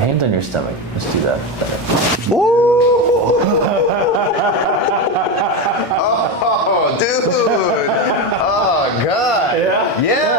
hands on your stomach. Let's do that better. Woo! Oh, dude! Oh, God! Yeah!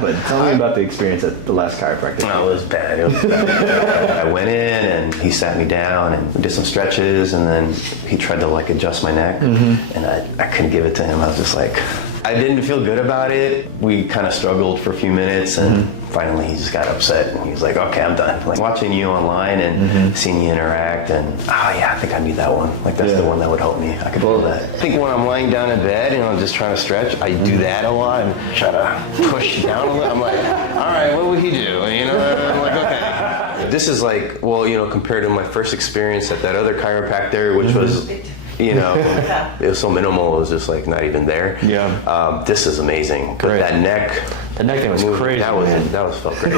But tell me about the experience at the last chiropractor. It was bad. I went in and he sat me down and we did some stretches, and then he tried to like adjust my neck, and I couldn't give it to him. I was just like, I didn't feel good about it. We kind of struggled for a few minutes, and finally he just got upset and he was like, okay, I'm done. Like watching you online and seeing you interact, and oh yeah, I think I need that one. Like that's the one that would help me. I could feel that. I think when I'm lying down in bed and I'm just trying to stretch, I do that a lot and try to push down a little. I'm like, all right, what would he do? You know, I'm like, okay. This is like, well, you know, compared to my first experience at that other chiropractor, which was, you know, it was so minimal, it was just like not even there. Yeah. This is amazing. Because that neck thing was crazy. That was felt great.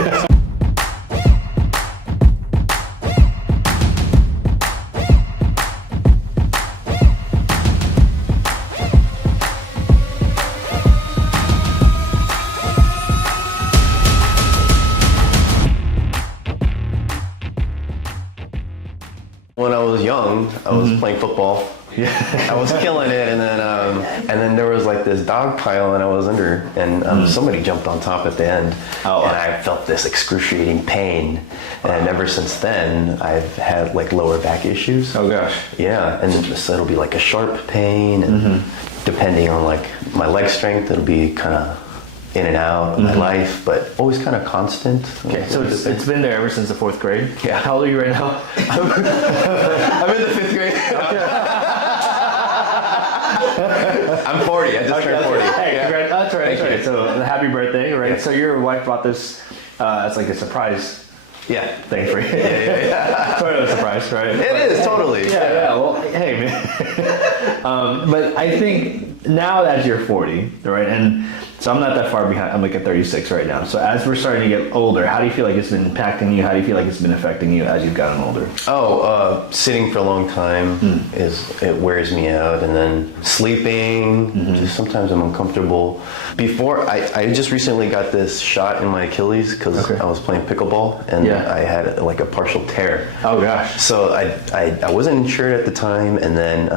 When I was young, I was playing football. Yeah, I was killing it, and then there was like this dog pile, and I was under, and somebody jumped on top at the end, and I felt this excruciating pain, and ever since then I've had like lower back issues. Oh gosh. Yeah, and so it'll be like a sharp pain, and depending on like my leg strength, it'll be kind of in and out of my life, but always kind of constant. Okay, so it's been there ever since the 4th grade? Yeah. How old are you right now? I'm in the 5th grade. I'm 40. I just turned 40. Hey, Yeah. that's right. Thank you. So happy birthday, right? Yeah. So your wife bought this as like a surprise thing for you. Yeah. Sort of a surprise, right? It is, totally. Yeah. Well, hey, man. But I think now that you're 40, right, and so I'm not that far behind. I'm like at 36 right now. So as we're starting to get older, how do you feel like it's been impacting you? How do you feel like it's been affecting you as you've gotten older? Sitting for a long time it wears me out, and then sleeping. Just sometimes I'm uncomfortable. Before I just recently got this shot in my Achilles because I was playing pickleball, and I had like a partial tear. Oh gosh. So I wasn't insured at the time, and then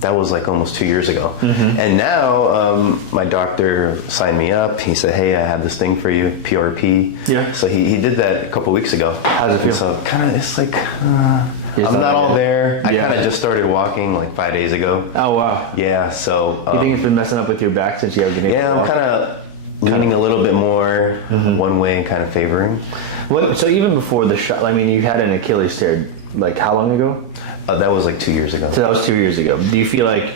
that was like almost 2 years ago. And now my doctor signed me up. He said, hey, I have this thing for you, PRP. Yeah. So he did that a couple weeks ago. How does it feel? So kind of, it's like, I'm not all there. I kind of just started walking like 5 days ago. Oh, wow. Yeah, so. You think it's been messing up with your back since you haven't been able to walk? I'm kind of leaning a little bit more one way and kind of favoring. So even before the shot, I mean, you had an Achilles tear, like how long ago? That was like 2 years ago. So that was 2 years ago. Do you feel like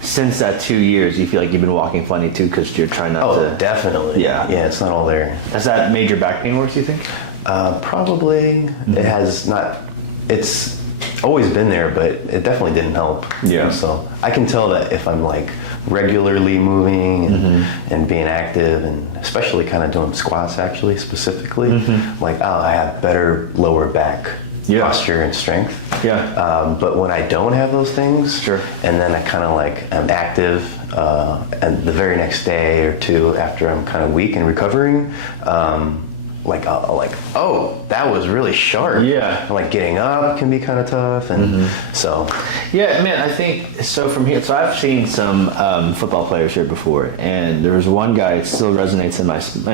since that 2 years, you feel like you've been walking funny too because you're trying not to? Oh, definitely. Yeah, it's not all there. Has that made your back pain worse, you think? Probably. It has not. It's always been there, but it definitely didn't help. Yeah. So I can tell that if I'm like regularly moving and being active, and especially kind of doing squats actually specifically, like, I have better lower back posture and strength. Yeah. But when I don't have those things, and then I kind of like am active, and the very next day or two after I'm kind of weak and recovering, oh, that was really sharp. Yeah. And like getting up can be kind of tough, and so. Yeah, man, I think so. From here, so I've seen some football players here before, and there was one guy. It still resonates in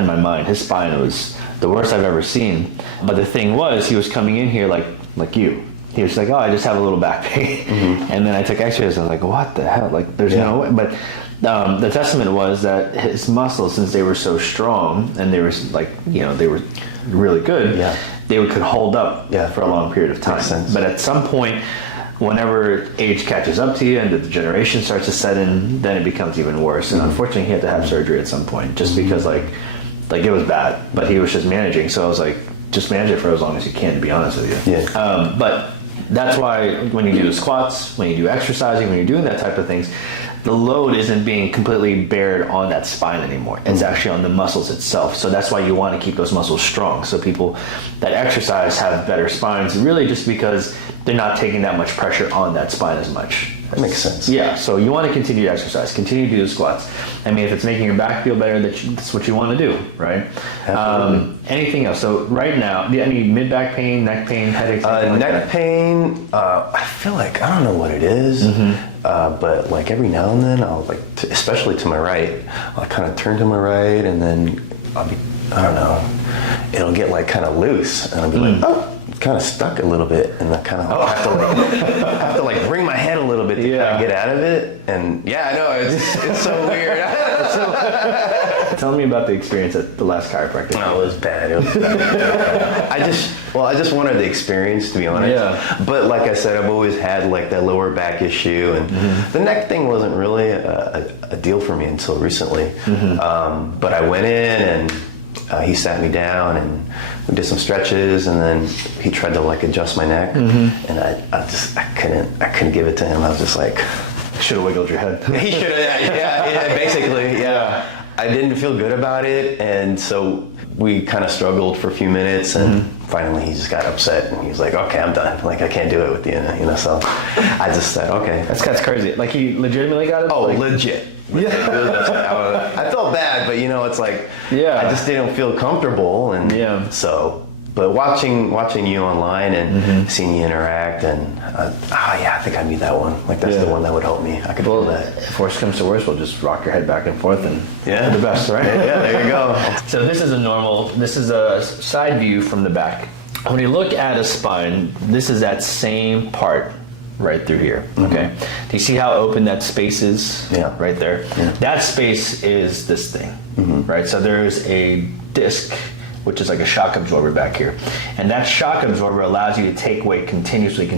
my mind. His spine was the worst I've ever seen. But the thing was, he was coming in here like you. He was like, oh, I just have a little back pain. And then I took x-rays, and I was like, what the hell? Like, there's no way. But the testament was that his muscles, since they were so strong, and they were like, they were really good, they could hold up for a long period of time. But at some point, whenever age catches up to you and the degeneration starts to set in, then it becomes even worse. And unfortunately, he had to have surgery at some point, just because like it was bad, but he was just managing. So I was like, just manage it for as long as you can, to be honest with you. But that's why when you do the squats, when you do exercising, when you're doing that type of things, the load isn't being completely bared on that spine anymore. It's actually on the muscles itself. So that's why you want to keep those muscles strong. So people that exercise have better spines, really just because they're not taking that much pressure on that spine as much. That makes sense. Yeah, so you want to continue to exercise, continue to do the squats. I mean, if it's making your back feel better, that's what you want to do, right? Anything else? So right now, do you have any mid-back pain, neck pain, headaches? Neck pain, I feel like, I don't know what it is, but like every now and then I'll like, especially to my right, I'll kind of turn to my right and then I'll be, I don't know, it'll get like kind of loose and I'll be like, oh, kind of stuck a little bit and I kind of have to like bring my head a little bit to kind of get out of it. And yeah, I know, it's so weird. Tell me about the experience at the last chiropractor. Oh, it was bad. I just wanted the experience, to be honest. Yeah. But like I said, I've always had like that lower back issue, and the neck thing wasn't really a deal for me until recently. But I went in and he sat me down and we did some stretches, and then he tried to like adjust my neck, and I couldn't give it to him. I was just like, should have wiggled your head. He should have, yeah, basically, yeah. I didn't feel good about it, and so we kind of struggled for a few minutes, and finally he just got upset, and he was like, okay, I'm done. Like, I can't do it with you, you know, so I just said, okay. That's crazy. Like, he legitimately got it? Oh, like, legit. Yeah. I felt bad, but you know, it's like, I just didn't feel comfortable, and so... But watching you online and seeing you interact, and I think I need that one. Like, that's the one that would help me. I could feel that. If worse comes to worse, we'll just rock your head back and forth and do the best, right? Yeah, there you go. So this is a side view from the back. When you look at a spine, this is that same part right through here, okay? Do you see how open that space is? Yeah. Right there? Yeah. That space is this thing, right? So there's a disc, which is like a shock absorber back here. And that shock absorber allows you to take weight continuously.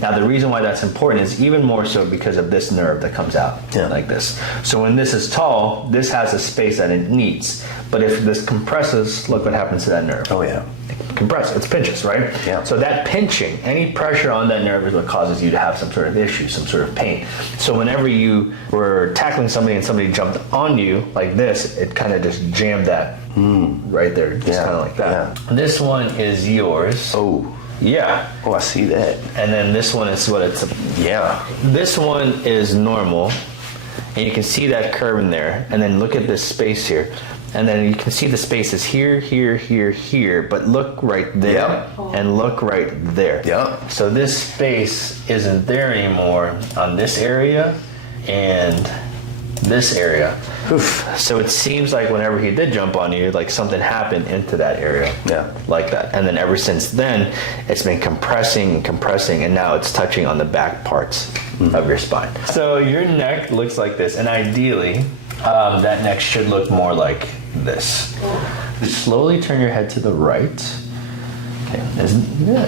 Now, the reason why that's important is even more so because of this nerve that comes out like this. So when this is tall, this has a space that it needs. But if this compresses, look what happens to that nerve. Oh, yeah. It compresses, it pinches, right? Yeah. So that pinching, any pressure on that nerve is what causes you to have some sort of issue, some sort of pain. So whenever you were tackling somebody and somebody jumped on you like this, it kind of just jammed that right there, just kind of like that. Yeah. This one is yours. Oh. Yeah. Oh, I see that. And then this one is what it's... Yeah. This one is normal, and you can see that curve in there. And then look at this space here. And then you can see the spaces here, here, here, here, but look right there, and look right there. Yeah. So this space isn't there anymore on this area and this area. Oof. So it seems like whenever he did jump on you, like something happened into that area. Yeah. Like that. And then ever since then, it's been compressing, and now it's touching on the back parts of your spine. So your neck looks like this, and ideally, that neck should look more like this. Just slowly turn your head to the right. Okay.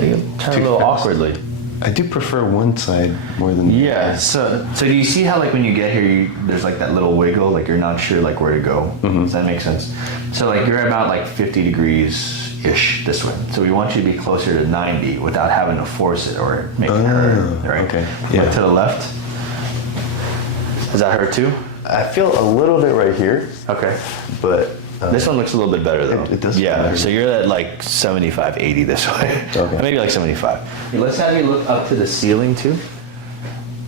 You turn a little awkwardly. I do prefer one side more than the other. So do you see how, like, when you get here, there's like that little wiggle, like you're not sure like where to go? Does that make sense? So like you're about like 50 degrees ish this way. So we want you to be closer to 90 without having to force it or make it hurt. Right? Okay. Look to the left. Does that hurt too? I feel a little bit right here. Okay. But this one looks a little bit better though. It does. Yeah. So you're at like 75, 80 this way. Okay. Maybe like 75. Let's have you look up to the ceiling too.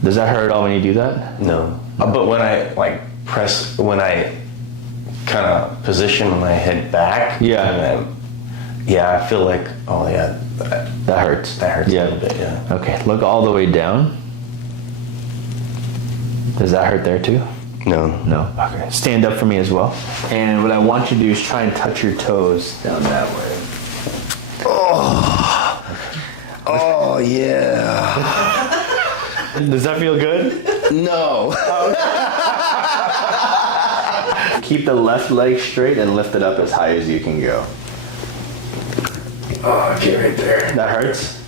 Does that hurt at all when you do that? No. But when I like press, when I kind of position my head back. Yeah. I feel like, oh yeah, that hurts. That hurts a little bit. Yeah. Okay. Look all the way down. Does that hurt there too? No. Okay. Stand up for me as well. And what I want you to do is try and touch your toes down that way. Oh yeah. Does that feel good? No. Keep the left leg straight and lift it up as high as you can go. Oh, okay, right there. That hurts?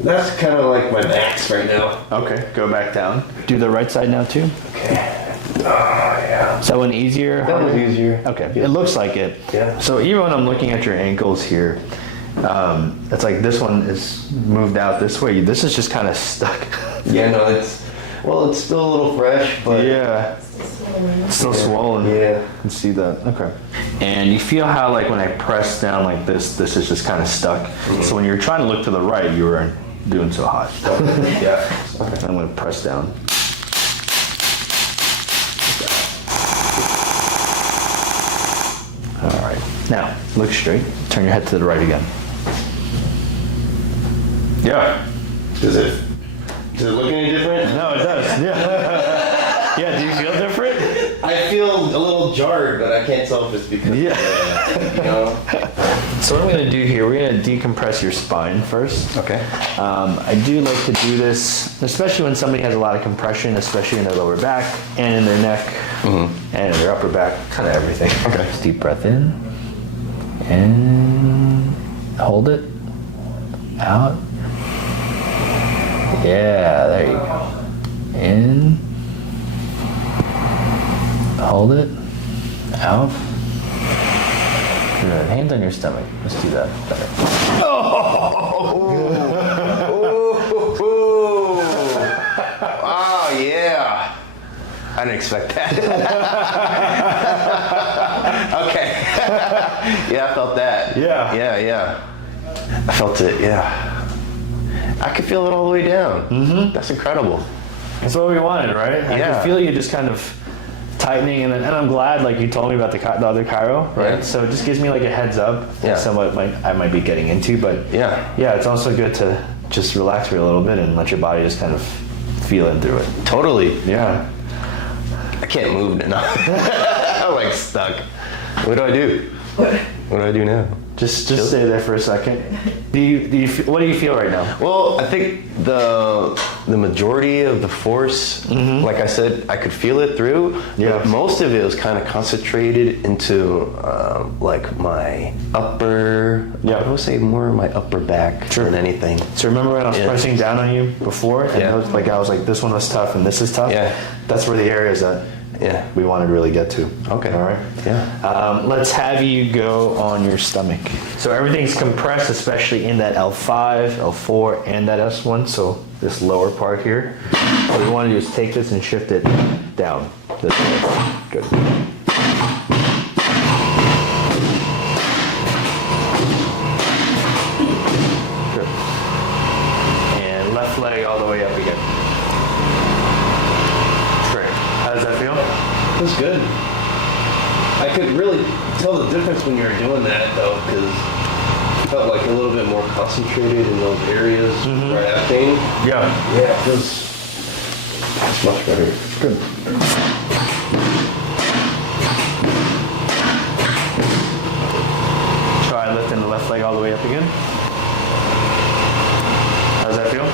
That's kind of like my max right now. Okay, go back down. Do the right side now too. Okay. Oh, yeah. Is that one easier? That one's easier. Okay, it looks like it. Yeah. So even when I'm looking at your ankles here, it's like this one is moved out this way. This is just kind of stuck. Yeah, no, it's still a little fresh, but... Yeah. It's still swollen. Yeah. You can see that. Okay. And you feel how, like, when I press down like this is just kind of stuck. So when you're trying to look to the right, you were doing so hot. Yeah. Okay. I'm going to press down. All right. Now, look straight. Turn your head to the right again. Yeah. Does it look any different? No, it does. Yeah. Yeah, do you feel different? I feel a little jarred, but I can't tell if it's because Yeah. you know. So what I'm going to do here, we're going to decompress your spine first. Okay. I do like to do this, especially when somebody has a lot of compression, especially in their lower back and in their neck and in their upper back, kind of everything. Okay. Just deep breath in and hold it out. Yeah, there you go. In, hold it out. Good. Hands on your stomach. Let's do that better. Oh yeah. I didn't expect that. Okay. Yeah, I felt that. Yeah. Yeah. I felt it, yeah. I could feel it all the way down. Mm-hmm. That's incredible. That's what we wanted, right? I Yeah. can feel you just kind of tightening, and I'm glad, like you told me about the other chiro, right? Yeah. So it just gives me like a heads up. Yeah. Somewhat I might be getting into, but Yeah. it's also good to just relax for a little bit and let your body just kind of feel it through it. Totally. Yeah. I can't move now. I'm like stuck. What do I do? What do I do now? Just stay there for a second. What do you feel right now? Well, I think the majority of the force, like I said, I could feel it through. Yeah. But most of it was kind of concentrated into like my upper. Yeah. I would say more my upper back than anything. So remember when I was pressing down on you before, and Yeah. I was like, this one was tough and this is tough. Yeah. That's where the areas that we wanted to really get to. Okay. All right. Yeah. Let's have you go on your stomach. So everything's compressed, especially in that L5, L4, and that S1. So this lower part here. What we want to do is take this and shift it down. This way. Good. Good. And left leg all the way up again. Great. How does that feel? It was good. I could really tell the difference when you were doing that, though, because it felt like a little bit more concentrated in those areas where I have pain. Yeah. Yeah, it feels much better. Good. Try lifting the left leg all the way up again. How does that feel?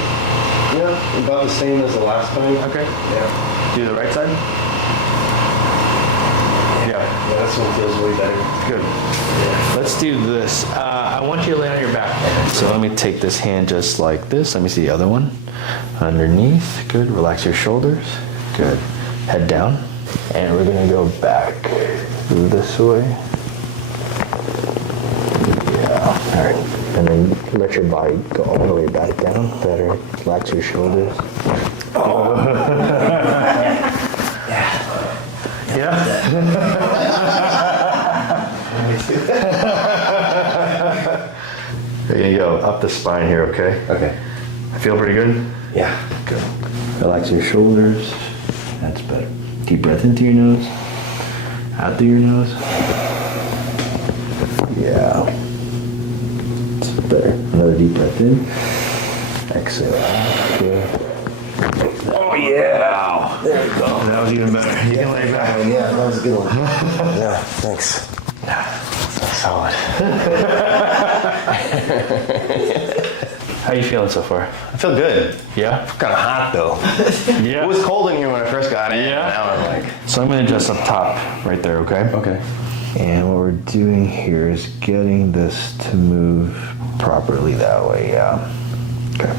Yeah, about the same as the last time. Okay. Yeah. Do the right side. Yeah. Yeah, this one feels way better. Good. Let's do this. I want you to lay on your back. So let me take this hand just like this. Let me see the other one. Underneath. Good. Relax your shoulders. Good. Head down. And we're going to go back this way. Yeah. All right. And then let your body go all the way back down. Better. Relax your shoulders. Oh. Yeah. There you go. Up the spine here, okay? Okay. I feel pretty good? Yeah. Good. Relax your shoulders. That's better. Deep breath into your nose. Out through your nose. Yeah. It's better. Another deep breath in. Exhale out. Good. Oh yeah! Wow. There you go. That was even better. You can lay back. Yeah, that was a good one. Yeah, thanks. That's solid. How you feeling so far? I feel good. Yeah? Kind of hot though. Yeah. It was cold in here when I first got in. Yeah. Now I'm like. So I'm going to adjust up top, right there, okay? Okay. And what we're doing here is getting this to move properly that way, yeah. Okay.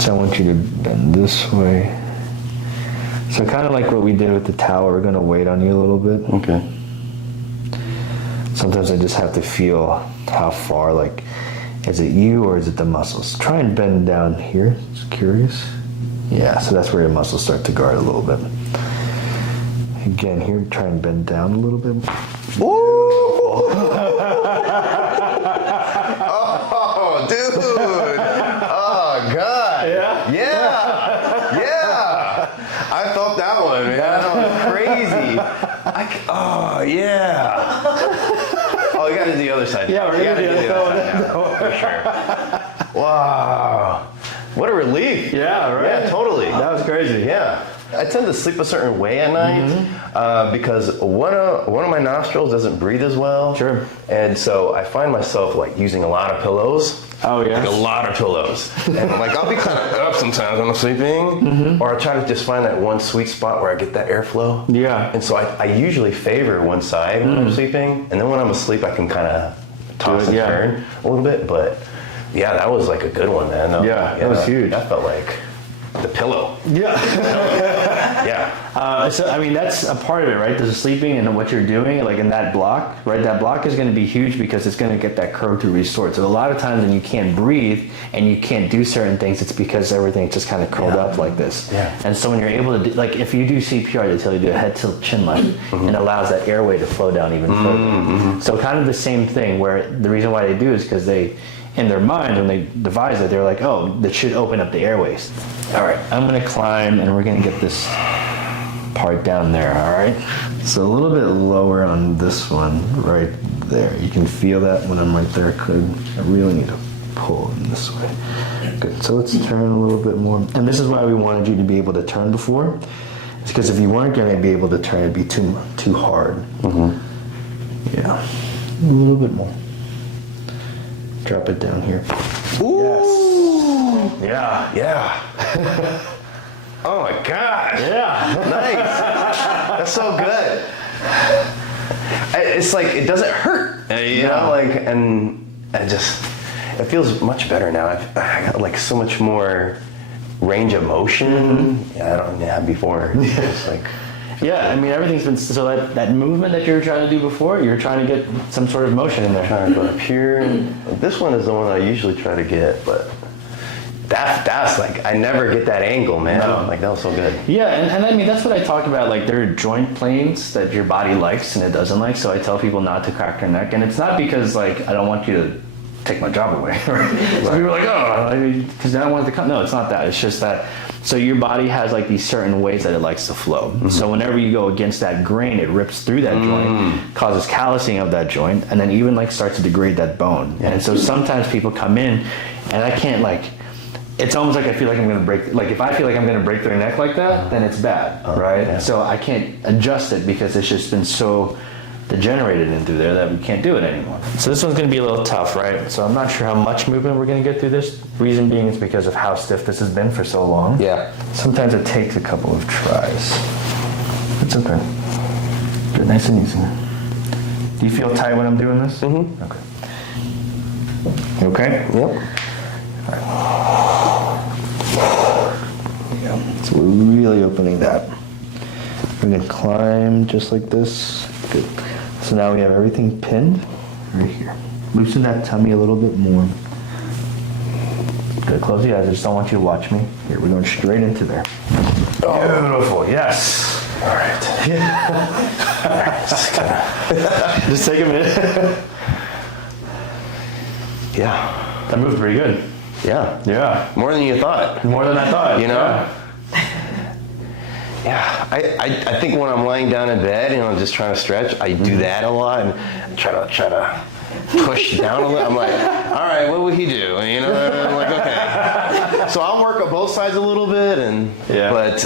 So I want you to bend this way. So kind of like what we did with the towel, we're going to wait on you a little bit. Okay. Sometimes I just have to feel how far, like, is it you or is it the muscles? Try and bend down here, just curious. Yeah, so that's where your muscles start to guard a little bit. Again, here, try and bend down a little bit. Oh, dude. Oh, Oh, yeah. Oh, we got to do the other side. Yeah, we're going to do the other side now, for sure. Wow. What a relief. Yeah, right? Yeah, totally. That was crazy. Yeah. I tend to sleep a certain way at night because one of my nostrils doesn't breathe as well. Sure. And so I find myself like using a lot of pillows. Oh, yeah. Like a lot of pillows. And like I'll be kind of up sometimes when I'm sleeping. Or I try to just find that one sweet spot where I get that airflow. Yeah. And so I usually favor one side when I'm sleeping. And then when I'm asleep, I can kind of toss and turn a little bit. But yeah, that was like a good one, man. That was huge. That felt like the pillow. Yeah. Yeah. So, I mean, that's a part of it, right? There's sleeping and what you're doing, like in that block, right? That block is going to be huge because it's going to get that curve to restored. So a lot of times when you can't breathe and you can't do certain things, it's because everything's just kind of curled up like this. Yeah. And so when you're able to do, like if you do CPR, they tell you to do a head tilt chin lift, and it allows that airway to flow down even further. So kind of the same thing where the reason why they do is because they, in their mind, when they devise it, they're like, oh, that should open up the airways. All right, I'm gonna climb and we're gonna get this part down there, all right? So a little bit lower on this one, right there. You can feel that when I'm right there. I really need to pull in this way. Good, so let's turn a little bit more. And this is why we wanted you to be able to turn before. It's because if you weren't gonna be able to turn, it'd be too hard. Yeah, a little bit more. Drop it down here. Ooh. Yes. Yeah. Oh my gosh. Yeah. Nice. That's so good. It's like it doesn't hurt. You know, like, and it feels much better now. I got like so much more range of motion. I don't have before. It's like. Yeah, I mean, everything's been, so that movement that you were trying to do before, you're trying to get some sort of motion in there. Trying to go up here. This one is the one I usually try to get, but that's like, I never get that angle, man. No. Like, that was so good. Yeah, and I mean, that's what I talk about, like, there are joint planes that your body likes and it doesn't like, so I tell people not to crack their neck, and it's not because, like, I don't want you to take my job away, right? So people are like, oh, because I don't want it to come. No, it's not that. It's just that, so your body has like these certain ways that it likes to flow. So whenever you go against that grain, it rips through that joint, causes callousing of that joint, and then even like starts to degrade that bone. And so sometimes people come in and I can't like, it's almost like I feel like I'm going to break, like if I feel like I'm going to break their neck like that, then it's bad, right? Yeah. So I can't adjust it because it's just been so degenerated in through there that we can't do it anymore. So this one's going to be a little tough, right? So I'm not sure how much movement we're going to get through this. Reason being is because of how stiff this has been for so long. Yeah. Sometimes it takes a couple of tries. It's okay. Good, nice and easy. Do you feel tight when I'm doing this? Mm-hmm. Okay. You okay? Yep. Yeah. So we're really opening that. We're going to climb just like this. Good. So now we have everything pinned right here. Loosen that tummy a little bit more. Good. Close the eyes. I just don't want you to watch me. Here, we're going straight into there. Oh. Beautiful. Yes. All right. Yeah. All right. Just take a minute. Yeah. That moved pretty good. Yeah. Yeah. More than you thought. More than I thought. You know? Yeah. Yeah, I think when I'm lying down in bed and I'm just trying to stretch, I do that a lot and try to push down a little. I'm like, all right, what would he do? And, you know, I'm like, okay. So I'll work on both sides a little bit, but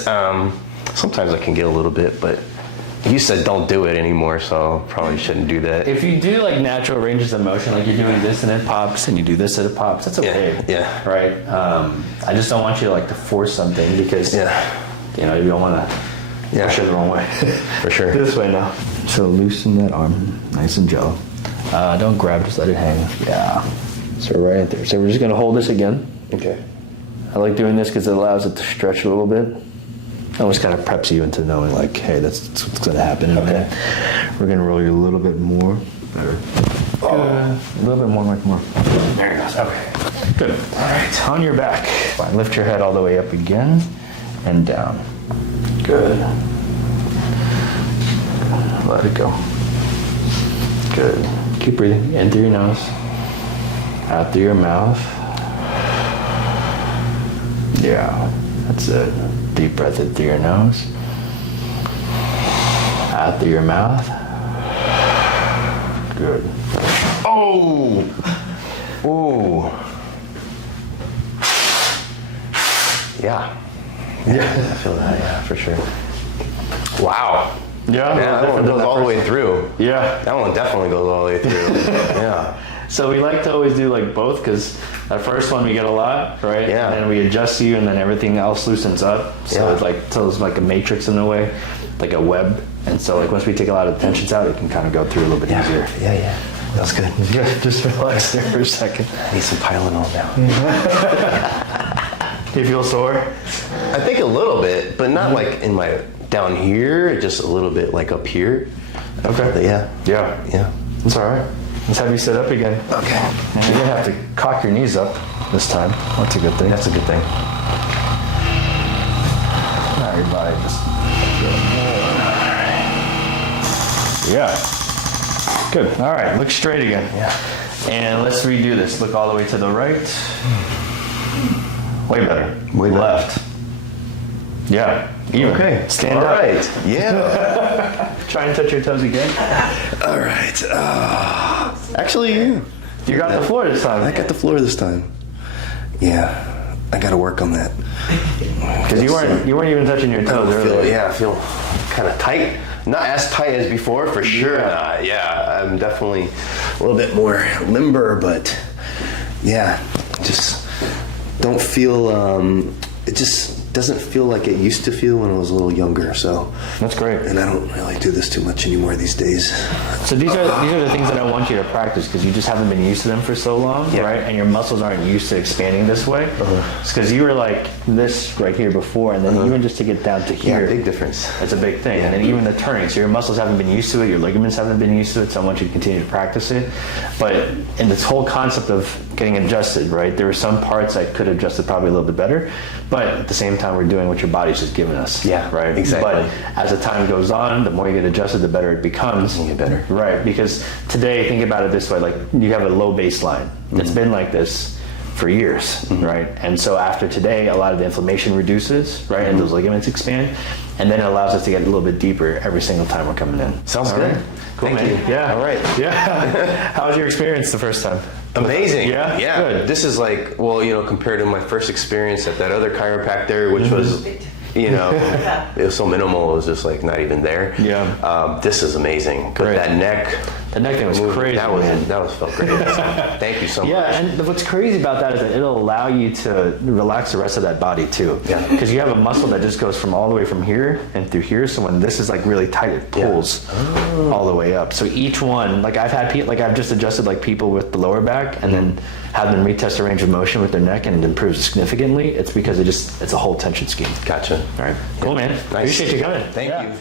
sometimes I can get a little bit. But you said don't do it anymore, so probably shouldn't do that. If you do like natural ranges of motion, like you're doing this and it pops, and you do this and it pops, that's okay. Yeah. Right. I just don't want you to like to force something because. Yeah. You know, you don't want to push it the wrong way. For sure. This way now. So loosen that arm, nice and jello. Don't grab, just let it hang. Yeah. So right there. So we're just going to hold this again. Okay. I like doing this because it allows it to stretch a little bit. Almost kind of preps you into knowing like, hey, that's what's going to happen in a minute. We're going to roll you a little bit more. Better. A little bit more, like more. There it goes. Okay. Good. All right. On your back. Fine. Lift your head all the way up again. And down. Good. Let it go. Good. Keep breathing. In through your nose. Out through your mouth. Yeah. That's it. Deep breath in through your nose. Out through your mouth. Good. Oh! Ooh. Yeah. Yeah, I feel that, yeah, for sure. Wow. Yeah, Yeah, that one goes all the way through. Yeah. That one definitely goes all the way through. Yeah. So we like to always do like both, because that first one we get a lot, right? Yeah. And then we adjust you, and then everything else loosens up. So Yeah. it's like tells like a matrix in a way, like a web. And so like once we take a lot of tensions out, it can kind of go through a little bit easier. Yeah, yeah. That's good. Just relax there for a second. I need some Tylenol now. Do you feel sore? I think a little bit, but not like in my down here, just a little bit like up here. Okay. But yeah. Yeah. Yeah. It's all right. Let's have you sit up again. Okay. And you're gonna have to cock your knees up this time. That's a good thing. That's a good thing. Now your body just. Yeah. Good. All right. Look straight again. Yeah. And let's redo this. Look all the way to the right. Way better. Way better. Left. Yeah. Even. Okay. Stand All up. right. Yeah. Try and touch your toes again. All right. Actually, yeah. You got the floor this time. I got the floor this time. Yeah. I got to work on that. Because you weren't even touching your toes earlier. I feel kind of tight. Not as tight as before, for sure. Yeah, I'm definitely a little bit more limber, but yeah, just don't feel. It just doesn't feel like it used to feel when I was a little younger. So That's great. and I don't really do this too much anymore these days. So these are the things that I want you to practice, because you just haven't been used to them for so long, Yeah. right? And your muscles aren't used to expanding this way. It's because you were like this right here before, and then even just to get down to Yeah, here, big difference. it's a big thing. Yeah. And then even the turning, so your muscles haven't been used to it, your ligaments haven't been used to it, so I want you to continue to practice it. But in this whole concept of getting adjusted, right, there were some parts I could have adjusted probably a little bit better, but at the same time we're doing what your body's just given us. Yeah, right? exactly. But as the time goes on, the more you get adjusted, the better it becomes. You get better. Right, because today, think about it this way, like you have a low baseline. It's been like this for years, right? And so after today, a lot of the inflammation reduces, right? And those ligaments expand. And then it allows us to get a little bit deeper every single time we're coming in. Sounds All good. right. Cool, Thank man. you. Yeah. All right. Yeah. How was your experience the first time? Amazing. Yeah? Yeah. Good. This is like, well, compared to my first experience at that other chiropractor, which was, it was so minimal, it was just like not even there. Yeah. This is amazing. But Great. that neck. The neck thing was crazy, That was felt great. Thank you so much. Yeah, and what's crazy about that is that it'll allow you to relax the rest of that body too. Yeah. Because you have a muscle that just goes from all the way from here and through here. So when this is like really tight, it pulls all the way up. So each one, like I've just adjusted like people with the lower back, and then have them retest the range of motion with their neck, and it improves significantly. It's because it's a whole tension scheme. Gotcha. All right. Cool, man. Nice. Appreciate you coming. Thank you.